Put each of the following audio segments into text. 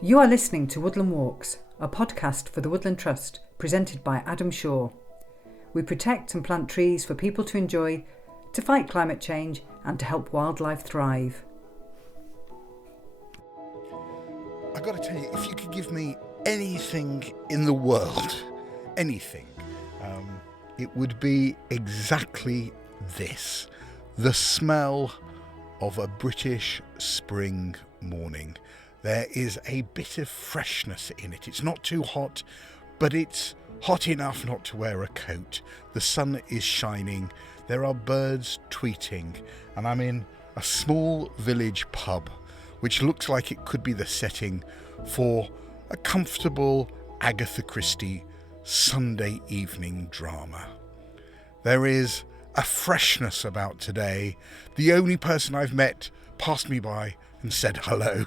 You are listening to Woodland Walks, a podcast for the Woodland Trust, presented by Adam Shaw. We protect and plant trees for people to enjoy, to fight climate change and to help wildlife thrive. I've got to tell you, if you could give me anything in the world, anything, it would be exactly this. The smell of a British spring morning. There is a bit of freshness in it. It's not too hot, but it's hot enough not to wear a coat. The sun is shining, there are birds tweeting, and I'm in a small village pub, which looks like it could be the setting for a comfortable Agatha Christie Sunday evening drama. There is a freshness about today. The only person I've met passed me by and said hello.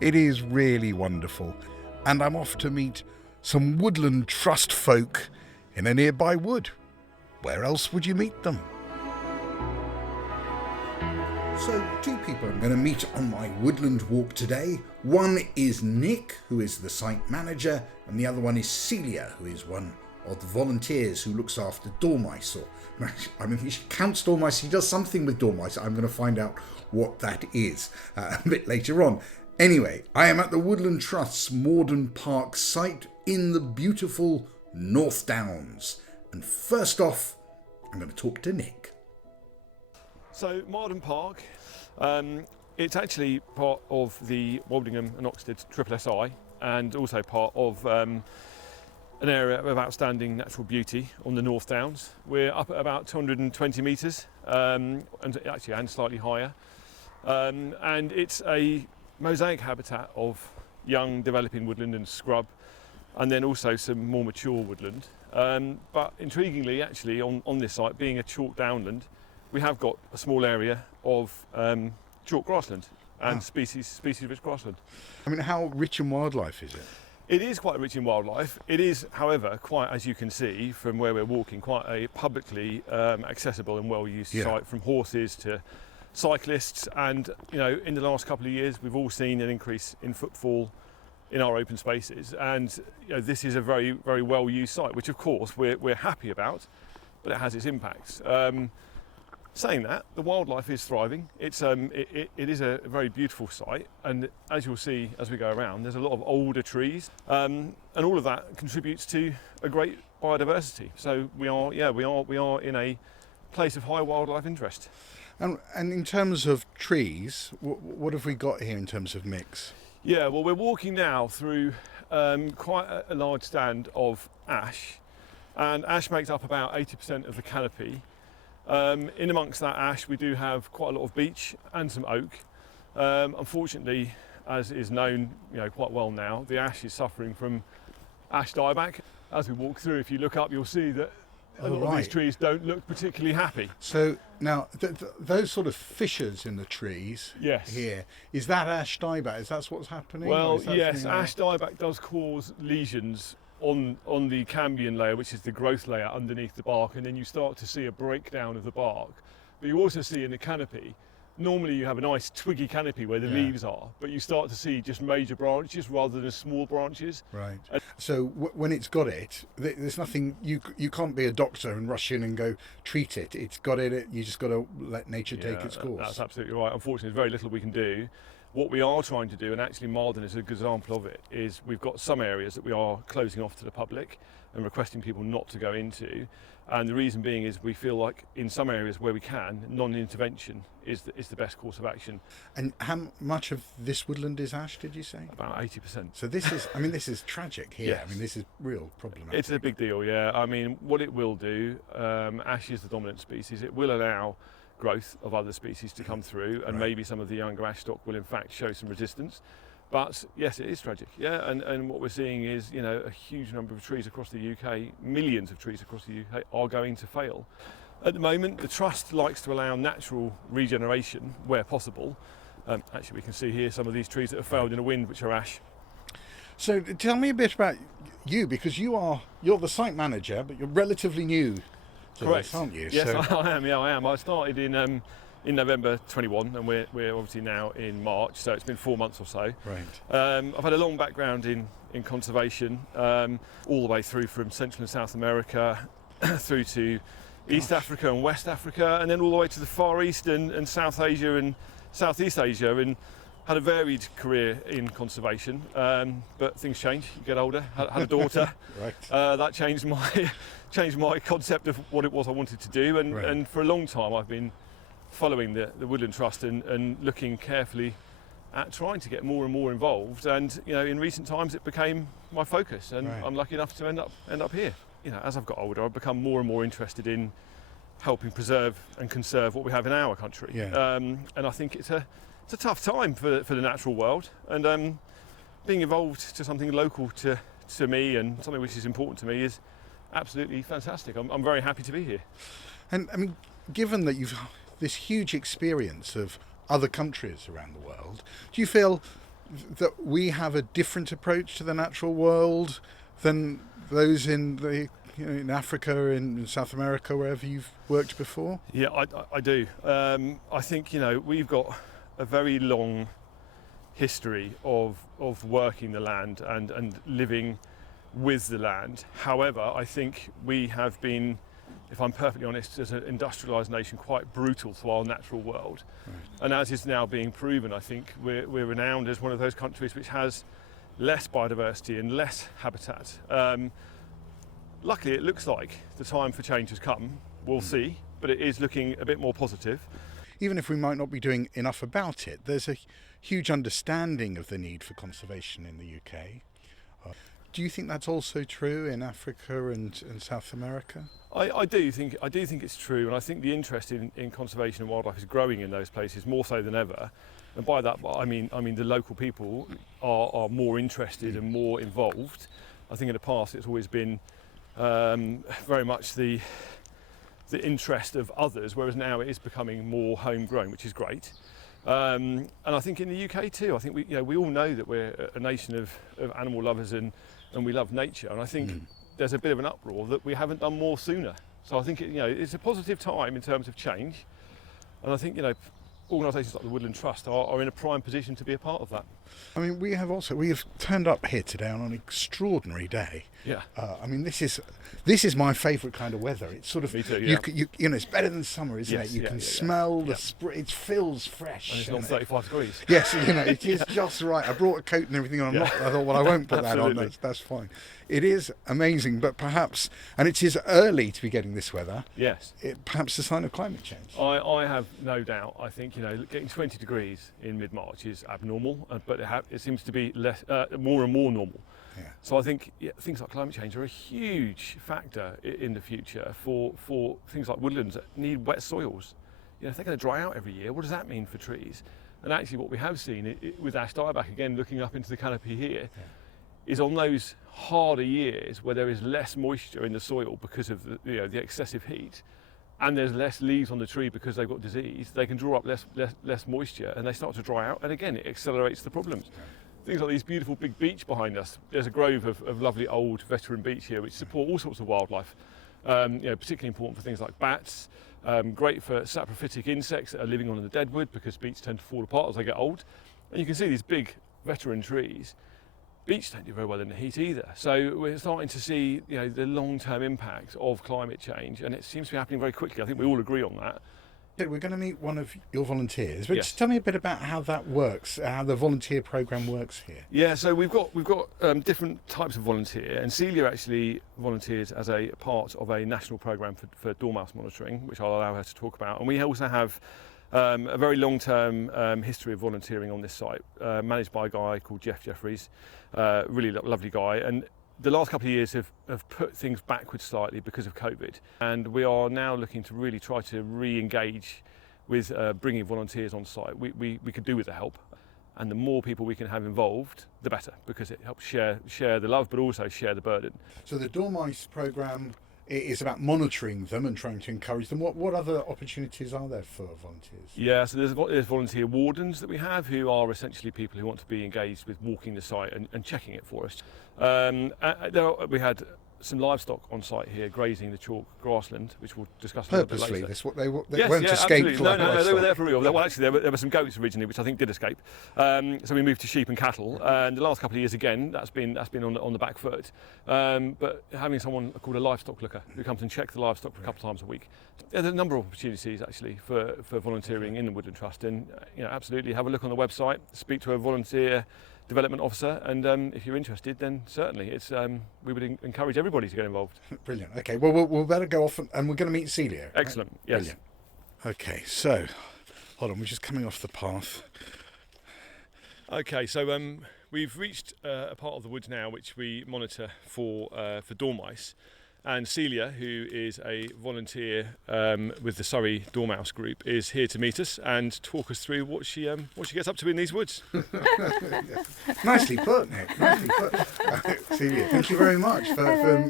It is really wonderful. And I'm off to meet some Woodland Trust folk in a nearby wood. Where else would you meet them? So, two people I'm going to meet on my woodland walk today. One is Nick, who is the site manager, and the other one is Celia, who is one of the volunteers who looks after dormice. She counts dormice, she does something with dormice. I'm going to find out what that is a bit later on. Anyway, I am at the Woodland Trust's Marden Park site in the beautiful North Downs. And first off, I'm going to talk to Nick. So Marden Park, it's actually part of the Woldingham and Oxted SSSI, and also part of an area of outstanding natural beauty on the North Downs. We're up at about 220 metres, and slightly higher, and it's a mosaic habitat of young developing woodland and scrub, and then also some more mature woodland. But intriguingly, actually, on this site, being a chalk downland, we have got a small area of chalk grassland and species-rich grassland. I mean, how rich in wildlife is it? It is quite rich in wildlife. It is, however, quite, as you can see from where we're walking, quite a publicly accessible and well-used site, from horses to cyclists. And, you know, in the last couple of years, we've all seen an increase in footfall in our open spaces. And, you know, this is a very, very well-used site, which, of course, we're happy about, but it has its impacts. Saying that, the wildlife is thriving. It is a very beautiful site, and as you'll see as we go around, there's a lot of older trees, and all of that contributes to a great biodiversity. So we are in a place of high wildlife interest. And in terms of trees, what have we got here in terms of mix? Yeah, well, we're walking now through quite a large stand of ash, and ash makes up about 80% of the canopy. In amongst that ash, we do have quite a lot of beech and some oak. Unfortunately, as is known, quite well now, the ash is suffering from ash dieback. As we walk through, if you look up, you'll see that a lot of these trees don't look particularly happy. So now, those sort of fissures in the trees here, is that ash dieback? Is that what's happening? Well, yes, ash dieback does cause lesions on the cambium layer, which is the growth layer underneath the bark, and then you start to see a breakdown of the bark. But you also see in the canopy, normally you have a nice twiggy canopy where the leaves are, but you start to see just major branches rather than small branches. Right. So when it's got it, there's nothing, you can't be a doctor and rush in and go treat it. It's got it, you just got to let nature take its course. That's absolutely right. Unfortunately, there's very little we can do. What we are trying to do, and actually Marden is a good example of it, is we've got some areas that we are closing off to the public and requesting people not to go into. And the reason being is we feel like in some areas where we can, non-intervention is the best course of action. And how much of this woodland is ash, did you say? About 80%. So this is tragic here. Yes. I mean, this is real problematic. It's a big deal, yeah. I mean, what it will do, ash is the dominant species. It will allow growth of other species to come through, and maybe some of the younger ash stock will in fact show some resistance. But yes, it is tragic, and what we're seeing is, a huge number of trees across the UK, millions of trees across the UK are going to fail. At the moment, the Trust likes to allow natural regeneration where possible. Actually, we can see here some of these trees that have failed in a wind, which are ash. So tell me a bit about you, because you're the site manager, but you're relatively new to Correct. this, aren't you? Yes, I am. I am. I started in in November 21, and we're obviously now in March, so it's been 4 months or so. Right. I've had a long background in conservation, all the way through from Central and South America through to East Africa and West Africa, and then all the way to the Far East and South Asia and Southeast Asia, and had a varied career in conservation. But things change, you get older. Had a daughter. Right. That changed my concept of what it was I wanted to do, and for a long time I've been following the Woodland Trust and looking carefully at trying to get more and more involved, and in recent times it became my focus, and I'm lucky enough to end up here. As I've got older, I've become more and more interested in helping preserve and conserve what we have in our country. And I think it's a tough time for the natural world, and being involved to something local to me and something which is important to me is absolutely fantastic. I'm very happy to be here. And I mean, given that you've this huge experience of other countries around the world, do you feel that we have a different approach to the natural world than those in in Africa, in South America, wherever you've worked before? Yeah, I do. I think we've got a very long history of working the land and living with the land. However, I think we have been, if I'm perfectly honest, as an industrialised nation, quite brutal to our natural world. And as is now being proven, I think we're renowned as one of those countries which has less biodiversity and less habitat. Luckily, it looks like the time for change has come. We'll see, but it is looking a bit more positive. Even if we might not be doing enough about it, there's a huge understanding of the need for conservation in the UK. Do you think that's also true in Africa and South America? I do think it's true, and I think the interest in conservation and wildlife is growing in those places more so than ever. And by that I mean the local people are more interested and more involved. I think in the past it's always been very much the interest of others, whereas now it is becoming more homegrown, which is great. And I think in the UK too, I think we all know that we're a nation of animal lovers and we love nature, and I think there's a bit of an uproar that we haven't done more sooner. So I think it's a positive time in terms of change, and I think organisations like the Woodland Trust are in a prime position to be a part of that. I mean, we have turned up here today on an extraordinary day. Yeah. I mean, this is my favourite kind of weather. It's sort of Me too, yeah. it's better than summer, isn't it? You can smell the spring. It feels fresh. And it's not 35 degrees. Yes, it is just right. I brought a coat and everything on. I thought, well, I won't put that on. That's fine. It is amazing, but perhaps, and it is early to be getting this weather. Yes. Perhaps a sign of climate change. I have no doubt. I think getting 20 degrees in mid-March is abnormal, but it seems to be more and more normal. Yeah. So I think things like climate change are a huge factor in the future for things like woodlands that need wet soils. If they're going to dry out every year, what does that mean for trees? And actually what we have seen with ash dieback, again looking up into the canopy here, is on those harder years where there is less moisture in the soil because of the excessive heat, and there's less leaves on the tree because they've got disease, they can draw up less moisture and they start to dry out, and again it accelerates the problems. Things like these beautiful big beech behind us. There's a grove of lovely old veteran beech here which support all sorts of wildlife, particularly important for things like bats, great for saprophytic insects that are living on the deadwood because beech tend to fall apart as they get old. And you can see these big veteran trees. Beech don't do very well in the heat either. So we're starting to see the long-term impact of climate change, and it seems to be happening very quickly. I think we all agree on that. We're going to meet one of your volunteers, but Yes. just tell me a bit about how that works, how the volunteer programme works here. Yeah, so we've got different types of volunteer, and Celia actually volunteers as a part of a national programme for dormouse monitoring, which I'll allow her to talk about. And we also have a very long-term history of volunteering on this site, managed by a guy called Jeff Jeffries, really lovely guy. And the last couple of years have put things backwards slightly because of COVID, and we are now looking to really try to re-engage with bringing volunteers on site. We could do with the help, and the more people we can have involved, the better, because it helps share the love, but also share the burden. So the Dormouse programme is about monitoring them and trying to encourage them. What other opportunities are there for volunteers? Yeah, so there's volunteer wardens that we have, who are essentially people who want to be engaged with walking the site and checking it for us. We had some livestock on site here grazing the chalk grassland, which we'll discuss a little bit Purposely, later. this what they Yes, won't yeah, escape. absolutely. No, they were there for real. Well, actually, there were some goats originally, which I think did escape. So we moved to sheep and cattle, and the last couple of years again, that's been on the back foot. But having someone called a livestock looker who comes and checks the livestock for a couple of times a week, there's a number of opportunities actually for volunteering in the Woodland Trust, and absolutely have a look on the website, speak to a volunteer development officer, and if you're interested, then certainly it's we would encourage everybody to get involved. Brilliant. Okay, well we'll better go off, and we're going to meet Celia. Right? Excellent. Yes. Brilliant. Okay, so hold on, we're just coming off the path. Okay, so we've reached a part of the woods now which we monitor for dormice. And Celia, who is a volunteer with the Surrey Dormouse Group, is here to meet us and talk us through what she gets up to in these woods. Nicely put, Nick. Nicely put. Celia, thank you very much for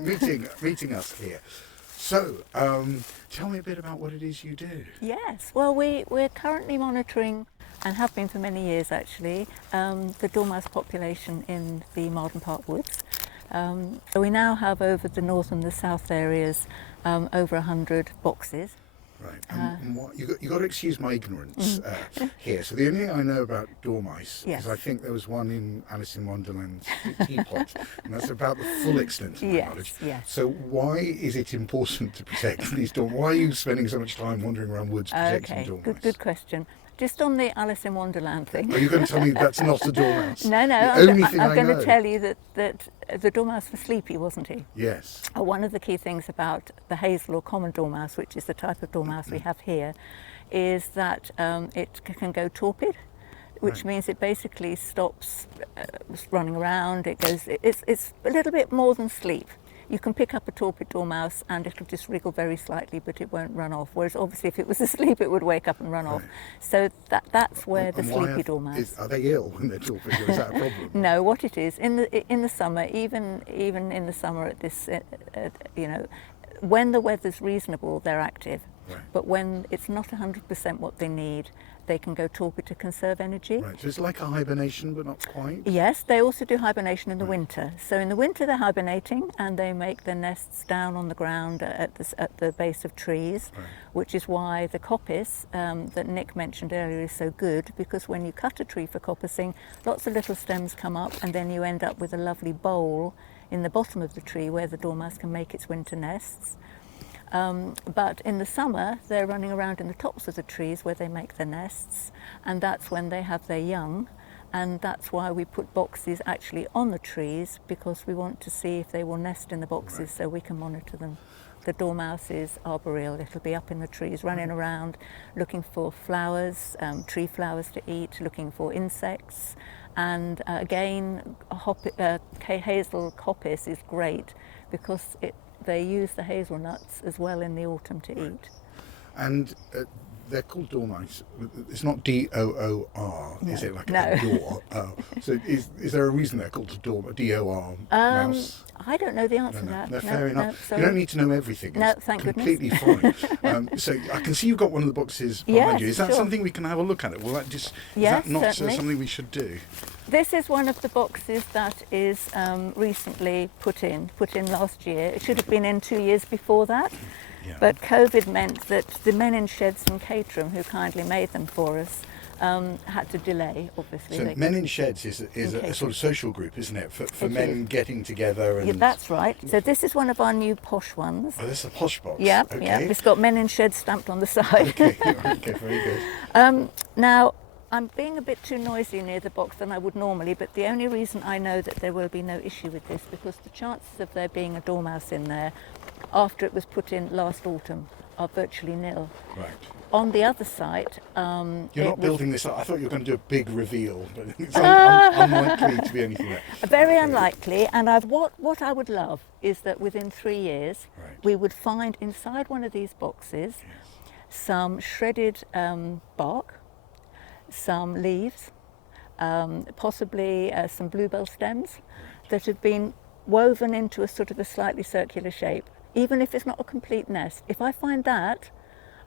meeting us here. So, tell me a bit about what it is you do. Yes, well, we're currently monitoring, and have been for many years actually, the dormouse population in the Marden Park woods. So we now have over the north and the south areas over 100 boxes. Right, and what, you got to excuse my ignorance here. So the only thing I know about dormice is I think there was one in Alice in Wonderland's teapot, and that's about the full extent of my knowledge. Yes. So why is it important to protect these dormice? Why are you spending so much time wandering around woods protecting dormice? Good question. Just on the Alice in Wonderland thing. Are you going to tell me that's not a dormouse? No, I'm going to tell you that the dormouse was sleepy, wasn't he? Yes. One of the key things about the hazel or common dormouse, which is the type of dormouse we have here, is that it can go torpid, which means it basically stops running around. It's a little bit more than sleep. You can pick up a torpid dormouse and it'll just wriggle very slightly, but it won't run off. Whereas obviously if it was asleep, it would wake up and run off. So that's where the sleepy dormouse. Are they ill when they're torpid, or is that a problem? No, what it is in the summer, even in the summer at this, when the weather's reasonable, they're active. Right. But when it's not 100% what they need, they can go torpid to conserve energy. Right, so it's like a hibernation, but not quite? Yes, they also do hibernation in the winter. So in the winter they're hibernating, and they make their nests down on the ground at the base of trees, which is why the coppice that Nick mentioned earlier is so good, because when you cut a tree for coppicing, lots of little stems come up, and then you end up with a lovely bowl in the bottom of the tree where the dormouse can make its winter nests. But in the summer, they're running around in the tops of the trees where they make their nests, and that's when they have their young, and that's why we put boxes actually on the trees, because we want to see if they will nest in the boxes so we can monitor them. The dormouse is arboreal. It'll be up in the trees, running around, looking for flowers, tree flowers to eat, looking for insects, and again, hazel coppice is great because they use the hazelnuts as well in the autumn to eat. And they're called dormice. It's not D-O-O-R, is it? Like a door? Oh. So is there a reason they're called D-O-R mouse? I don't know the answer to that. No, fair enough. You don't need to know everything. No, it's thank completely fine. So I can see you've got one of the boxes behind you. Is that something we can have a look at? Will that is that not something we should do? This is one of the boxes that is recently put in last year. It should have been in 2 years before that. Yeah. But COVID meant that the men in sheds from Caterham, who kindly made them for us, had to delay, obviously. So Men in Sheds is a sort of social group, isn't it? For men getting together. And... Yeah, that's right. So this is one of our new posh ones. Oh, this is a posh box. Yeah, okay. Yeah. It's got Men in Sheds stamped on the side. Okay, very good. Now, I'm being a bit too noisy near the box than I would normally, but the only reason I know that there will be no issue with this, because the chances of there being a dormouse in there after it was put in last autumn are virtually nil. Right. On the other side... You're not building this up. I thought you were going to do a big reveal, but it's unlikely to be anything like that. Very unlikely, and what I would love is that within 3 years we would find inside one of these boxes some shredded bark, some leaves, possibly some bluebell stems that have been woven into a sort of a slightly circular shape. Even if it's not a complete nest, if I find that,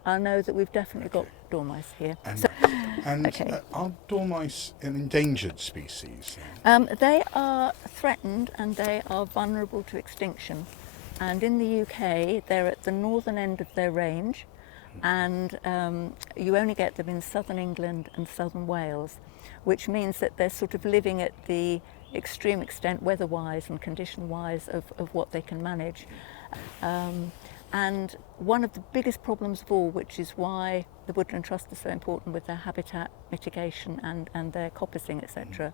I know that we've definitely got dormice here. Are dormice an endangered species? They are threatened and they are vulnerable to extinction. And in the UK, they're at the northern end of their range, and you only get them in southern England and southern Wales, which means that they're sort of living at the extreme extent, weather-wise and condition-wise, of what they can manage. And one of the biggest problems of all, which is why the Woodland Trust is so important with their habitat mitigation and their coppicing, etc.,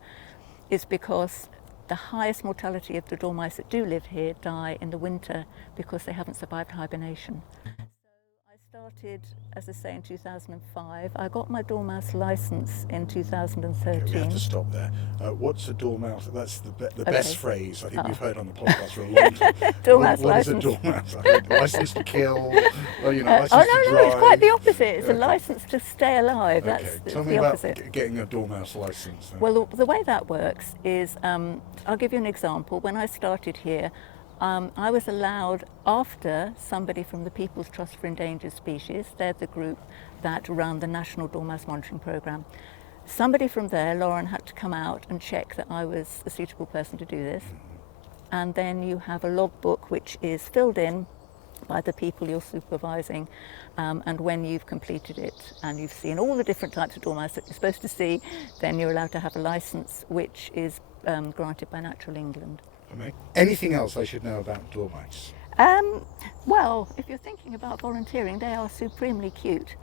is because the highest mortality of the dormice that do live here die in the winter because they haven't survived hibernation. So I started, as I say, in 2005. I got my dormouse licence in 2013. Okay, we have to stop there. What's a dormouse? That's the best phrase I think we've heard on the podcast for a long time. Dormouse what licence. What is a dormouse? I mean, licence to kill, license no, to drive. it's quite the opposite. It's a licence to stay alive. Okay. That's Tell me the about opposite. getting a dormouse licence. Well, the way that works is, I'll give you an example. When I started here, I was allowed, after somebody from the People's Trust for Endangered Species, they're the group that run the National Dormouse Monitoring Programme, somebody from there, Lauren, had to come out and check that I was a suitable person to do this. And then you have a logbook which is filled in by the people you're supervising, and when you've completed it and you've seen all the different types of dormice that you're supposed to see, then you're allowed to have a licence which is granted by Natural England. Anything else I should know about dormice? Well, if you're thinking about volunteering, they are supremely cute.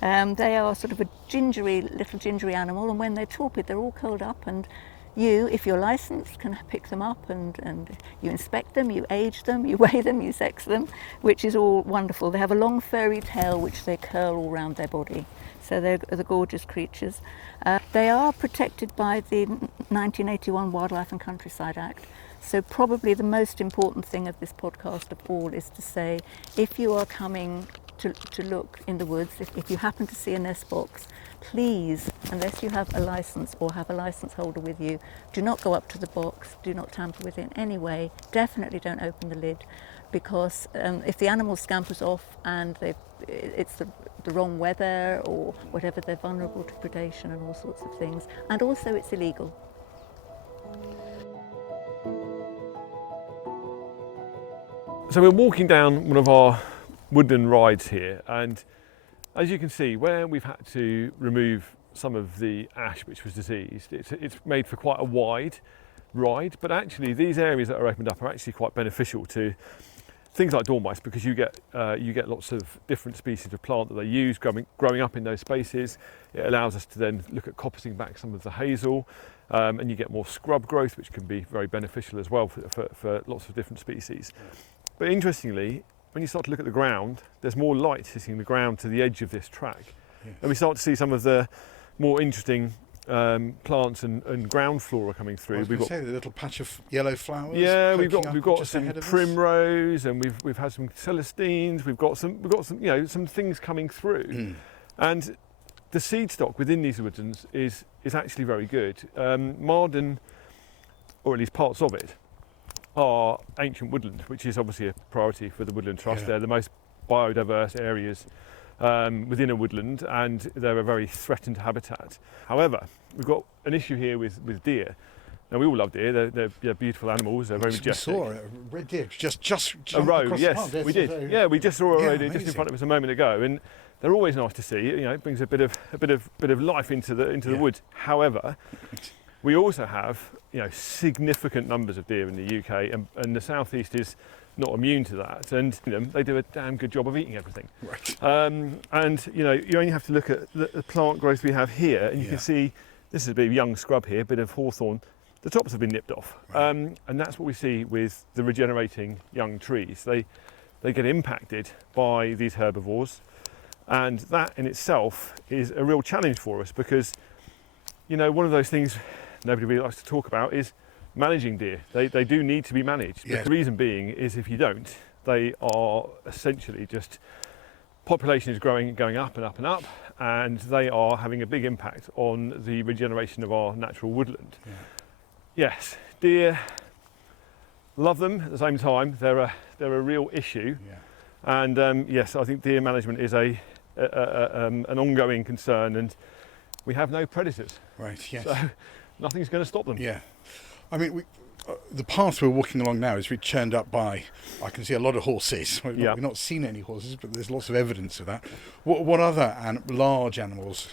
They are sort of a little gingery animal, and when they're torpid, they're all curled up, and you, if you're licensed, can pick them up and you inspect them, you age them, you weigh them, you sex them, which is all wonderful. They have a long furry tail which they curl all around their body. So they're the gorgeous creatures. They are protected by the 1981 Wildlife and Countryside Act. So probably the most important thing of this podcast of all is to say, if you are coming to look in the woods, if you happen to see a nest box, please, unless you have a licence or have a licence holder with you, do not go up to the box, do not tamper with it in any way, definitely don't open the lid, because if the animal scampers off and it's the wrong weather or whatever, they're vulnerable to predation and all sorts of things, and also it's illegal. So we're walking down one of our woodland rides here, and as you can see, where we've had to remove some of the ash which was diseased, it's made for quite a wide ride, but actually these areas that are opened up are actually quite beneficial to things like dormice, because you get lots of different species of plant that they use growing up in those spaces. It allows us to then look at coppicing back some of the hazel, and you get more scrub growth, which can be very beneficial as well for lots of different species. But interestingly, when you start to look at the ground, there's more light hitting the ground to the edge of this track. Yes. And we start to see some of the more interesting plants and ground flora coming through. We've got the little patch of yellow flowers. Yeah, we've got some primrose, and we've had some celestines. We've got some some things coming through, and the seed stock within these woodlands is actually very good. Marden, or at least parts of it, are ancient woodland, which is obviously a priority for the Woodland Trust. Yeah. They're the most biodiverse areas within a woodland, and they're a very threatened habitat. However, we've got an issue here with deer. Now, we all love deer. They're beautiful animals. They're very majestic. We saw a red deer just a roe. Yes, we did. Yeah, we just saw a roe deer just in front of us a moment ago, and they're always nice to see. It brings a bit of life into the woods. However, we also have significant numbers of deer in the UK, and the southeast is not immune to that, and they do a damn good job of eating everything. Right. And you only have to look at the plant growth we have here, and you can see this is a bit of young scrub here, a bit of hawthorn. The tops have been nipped off, and that's what we see with the regenerating young trees. They get impacted by these herbivores, and that in itself is a real challenge for us, because one of those things nobody really likes to talk about is managing deer. They do need to be managed. Yes. But the reason being is if you don't, they are essentially just, population is going up and up and up, and they are having a big impact on the regeneration of our natural woodland. Yeah. Yes, deer, love them. At the same time, they're a real issue. Yeah. And yes, I think deer management is an ongoing concern, and we have no predators. Right. Yes. So nothing's going to stop them. Yeah. I mean, the path we're walking along now is churned up by, I can see a lot of horses. We've not seen any horses, but there's lots of evidence of that. What other large animals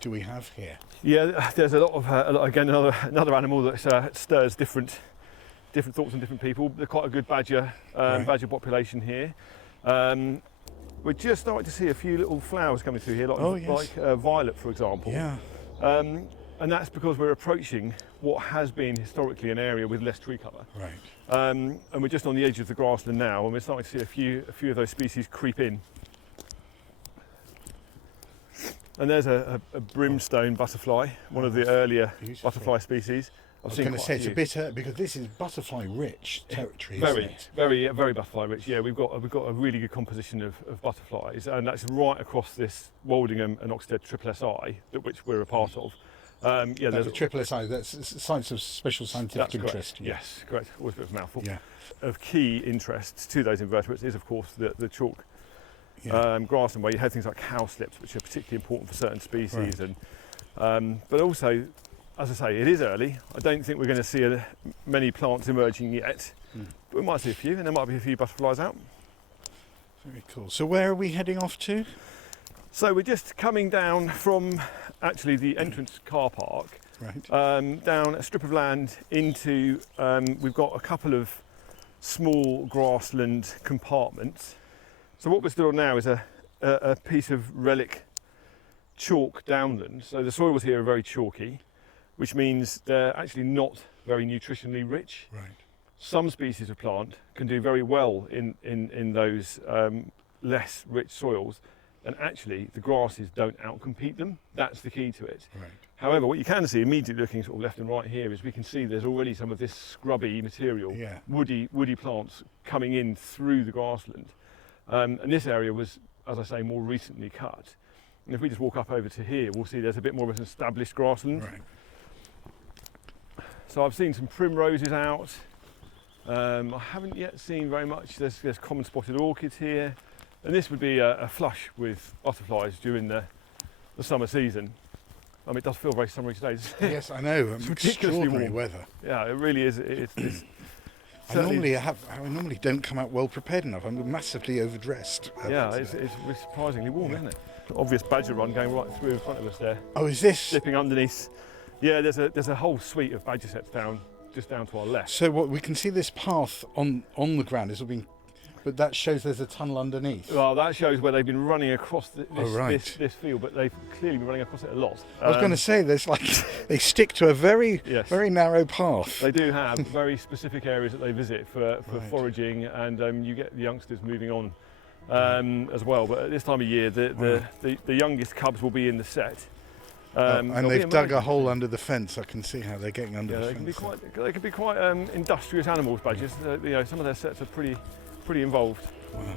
do we have here? Yeah, there's a lot of, again, another animal that stirs different thoughts in different people. There's quite a good badger population here. We're just starting to see a few little flowers coming through here, like violet, for example. Yeah. And that's because we're approaching what has been historically an area with less tree cover. Right. And we're just on the edge of the grassland now, and we're starting to see a few of those species creep in. And there's a brimstone butterfly, one of the earlier butterfly species. I was going to say it's a bit because this is butterfly-rich territory. Very butterfly-rich. Yeah, we've got a really good composition of butterflies, and that's right across this Woldingham and Oxted Triple SI, which we're a part of. There's a Triple SI. That's Sites of Special Scientific Interest. Correct. Yes, correct. Always a bit of a mouthful. Yeah. Of key interest to those invertebrates is, of course, the chalk grassland, where you have things like cowslips, which are particularly important for certain species, and but also, as I say, it is early. I don't think we're going to see many plants emerging yet, but we might see a few, and there might be a few butterflies out. Very cool. So where are we heading off to? So we're just coming down from actually the entrance car park, down a strip of land into, we've got a couple of small grassland compartments. So what we're stood on now is a piece of relic chalk downland. So the soils here are very chalky, which means they're actually not very nutritionally rich. Right. Some species of plant can do very well in those less rich soils, and actually the grasses don't outcompete them. That's the key to it. Right. However, what you can see immediately looking sort of left and right here is we can see there's already some of this scrubby material, woody plants coming in through the grassland. And this area was, as I say, more recently cut. And if we just walk up over to here, we'll see there's a bit more of an established grassland. Right. So I've seen some primroses out. I haven't yet seen very much. There's common spotted orchids here. And this would be a flush with butterflies during the summer season. I mean, it does feel very summery today. Yes, I know. It's ridiculously extraordinary warm weather. Yeah, it really is. I normally don't come out well prepared enough. I'm massively overdressed. It's surprisingly warm, isn't it? Obvious badger run going right through in front of us there. Oh, is this? Slipping underneath. Yeah, there's a whole suite of badger sets just down to our left. So what we can see this path on the ground is being, but that shows there's a tunnel underneath. Well, that shows where they've been running across this field, but they've clearly been running across it a lot. I was going to say there's they stick to a very narrow path. They do have very specific areas that they visit for foraging, and you get the youngsters moving on as well. But at this time of year, the youngest cubs will be in the set. And they've dug a hole under the fence. I can see how they're getting under the fence. They can be quite industrious animals, badgers. Some of their sets are pretty involved. Wow.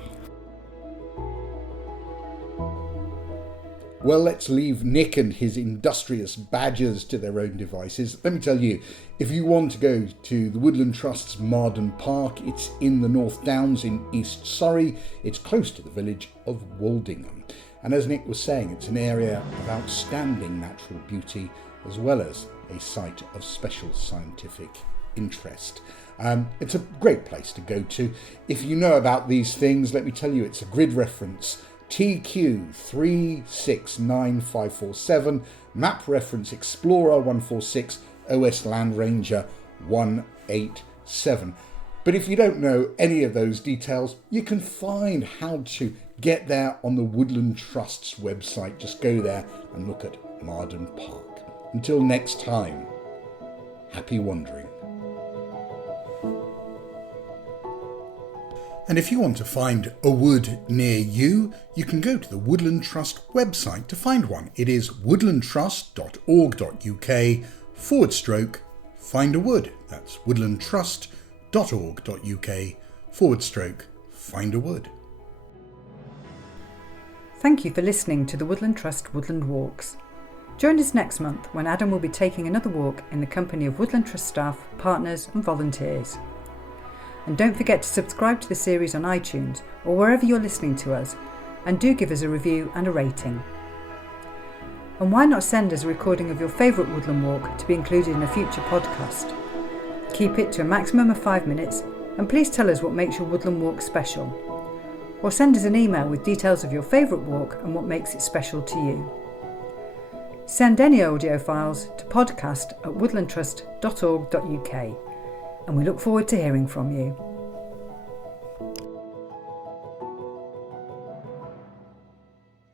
Well, let's leave Nick and his industrious badgers to their own devices. Let me tell you, if you want to go to the Woodland Trust's Marden Park, it's in the North Downs in East Surrey. It's close to the village of Woldingham. And as Nick was saying, it's an area of outstanding natural beauty as well as a site of special scientific interest. It's a great place to go to. If you know about these things, let me tell you, it's a grid reference TQ369547, map reference Explorer 146, OS Land Ranger 187. But if you don't know any of those details, you can find how to get there on the Woodland Trust's website. Just go there and look at Marden Park. Until next time, happy wandering. And if you want to find a wood near you, you can go to the Woodland Trust website to find one. It is woodlandtrust.org.uk/find a wood. That's woodlandtrust.org.uk/find a wood. Thank you for listening to the Woodland Trust Woodland Walks. Join us next month when Adam will be taking another walk in the company of Woodland Trust staff, partners and volunteers. And don't forget to subscribe to the series on iTunes or wherever you're listening to us, and do give us a review and a rating. And why not send us a recording of your favourite woodland walk to be included in a future podcast? Keep it to a maximum of 5 minutes, and please tell us what makes your woodland walk special. Or send us an email with details of your favourite walk and what makes it special to you. Send any audio files to podcast@woodlandtrust.org.uk, and we look forward to hearing from you.